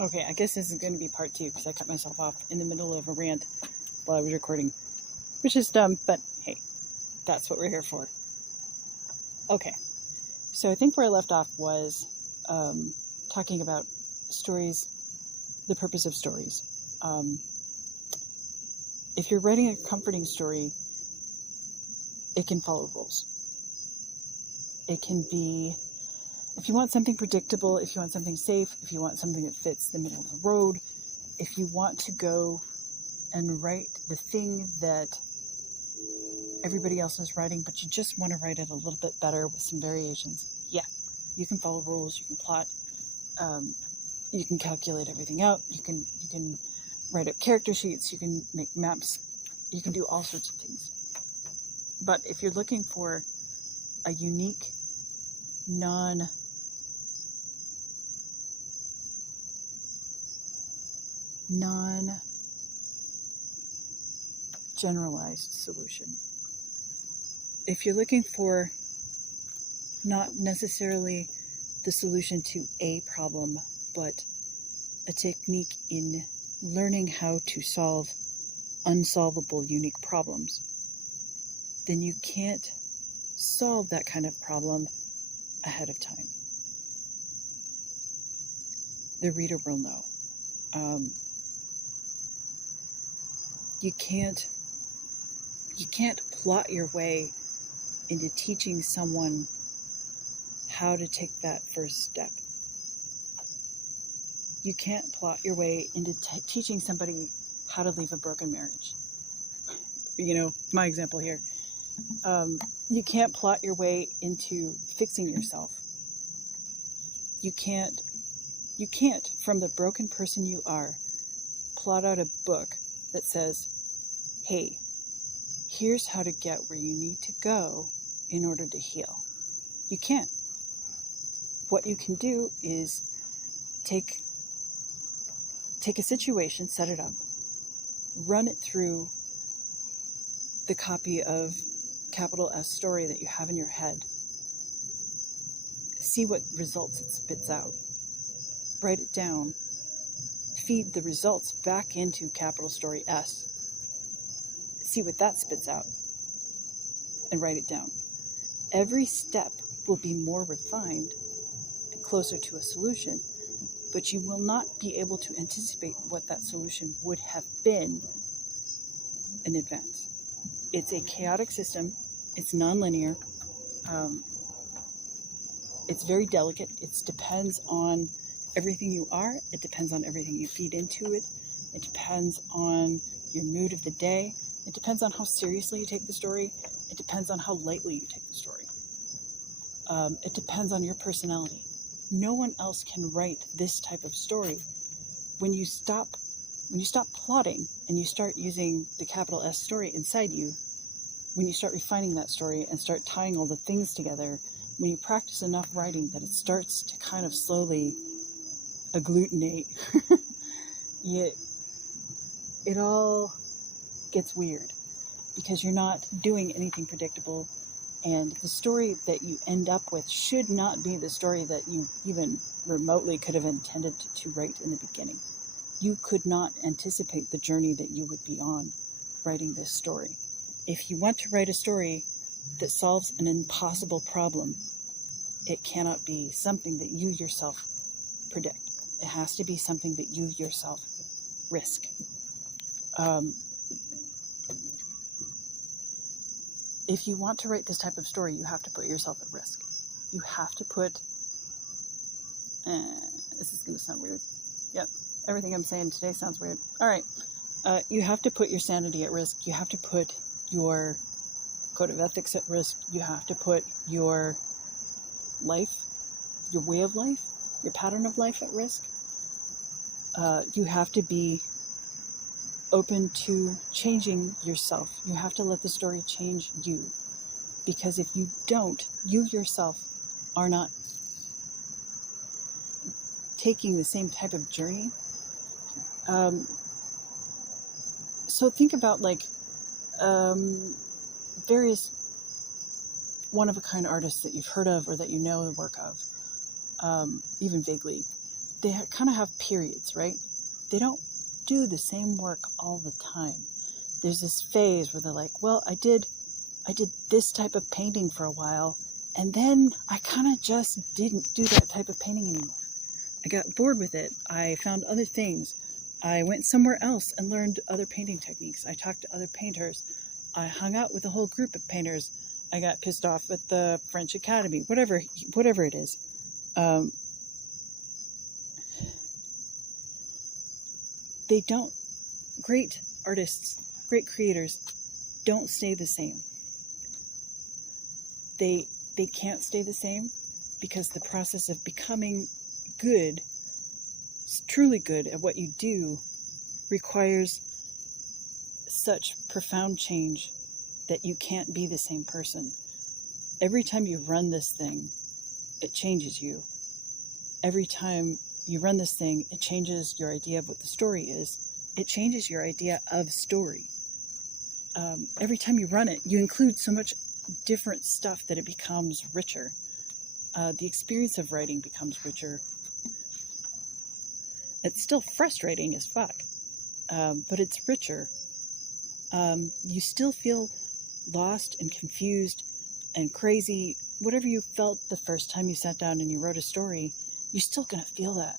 Okay, I guess this is going to be part 2 because I cut myself off in the middle of a rant while I was recording, which is dumb, but hey, that's what we're here for. Okay, so I think where I left off was talking about stories, the purpose of stories. If you're writing a comforting story, it can follow rules. It can be, if you want something predictable, if you want something safe, if you want something that fits the middle of the road, if you want to go and write the thing that everybody else is writing, but you just want to write it a little bit better with some variations, yeah, you can follow rules, you can plot, you can calculate everything out, you can write up character sheets, you can make maps, you can do all sorts of things. But if you're looking for a unique, non-generalized solution, if you're looking for not necessarily the solution to a problem, but a technique in learning how to solve unsolvable unique problems, then you can't solve that kind of problem ahead of time. The reader will know. You can't plot your way into teaching someone how to take that first step. You can't plot your way into teaching somebody how to leave a broken marriage. My example here. You can't plot your way into fixing yourself. You can't, from the broken person you are, plot out a book that says, hey, here's how to get where you need to go in order to heal. You can't. What you can do is take a situation, set it up, run it through the copy of capital S story that you have in your head, see what results it spits out, write it down, feed the results back into capital story S, see what that spits out, and write it down. Every step will be more refined and closer to a solution, but you will not be able to anticipate what that solution would have been in advance. It's a chaotic system. It's nonlinear. It's very delicate. It depends on everything you are. It depends on everything you feed into it. It depends on your mood of the day. It depends on how seriously you take the story. It depends on how lightly you take the story. It depends on your personality. No one else can write this type of story. When you stop plotting and you start using the capital S story inside you, when you start refining that story and start tying all the things together, when you practice enough writing that it starts to kind of slowly agglutinate, it all gets weird because you're not doing anything predictable, and the story that you end up with should not be the story that you even remotely could have intended to write in the beginning. You could not anticipate the journey that you would be on writing this story. If you want to write a story that solves an impossible problem, it cannot be something that you yourself predict. It has to be something that you yourself risk. If you want to write this type of story, you have to put yourself at risk. You have to put... this is going to sound weird. Yep, everything I'm saying today sounds weird. All right. You have to put your sanity at risk. You have to put your code of ethics at risk. You have to put your life, your way of life, your pattern of life at risk. You have to be open to changing yourself. You have to let the story change you. Because if you don't, you yourself are not taking the same type of journey. So think about various one-of-a-kind artists that you've heard of or that you know the work of, even vaguely. kind of have periods, right? They don't do the same work all the time. There's this phase where they're like, well, I did this type of painting for a while, and then I kind of just didn't do that type of painting anymore. I got bored with it. I found other things. I went somewhere else and learned other painting techniques. I talked to other painters. I hung out with a whole group of painters. I got pissed off at the French Academy, whatever it is. They don't, great artists, great creators don't stay the same. They can't stay the same because the process of becoming good, truly good at what you do, requires such profound change that you can't be the same person. Every time you run this thing, it changes you. Every time you run this thing, it changes your idea of what the story is. It changes your idea of story. Every time you run it, you include so much different stuff that it becomes richer. The experience of writing becomes richer. It's still frustrating as fuck, but it's richer. You still feel lost and confused and crazy. Whatever you felt the first time you sat down and you wrote a story, you're still going to feel that.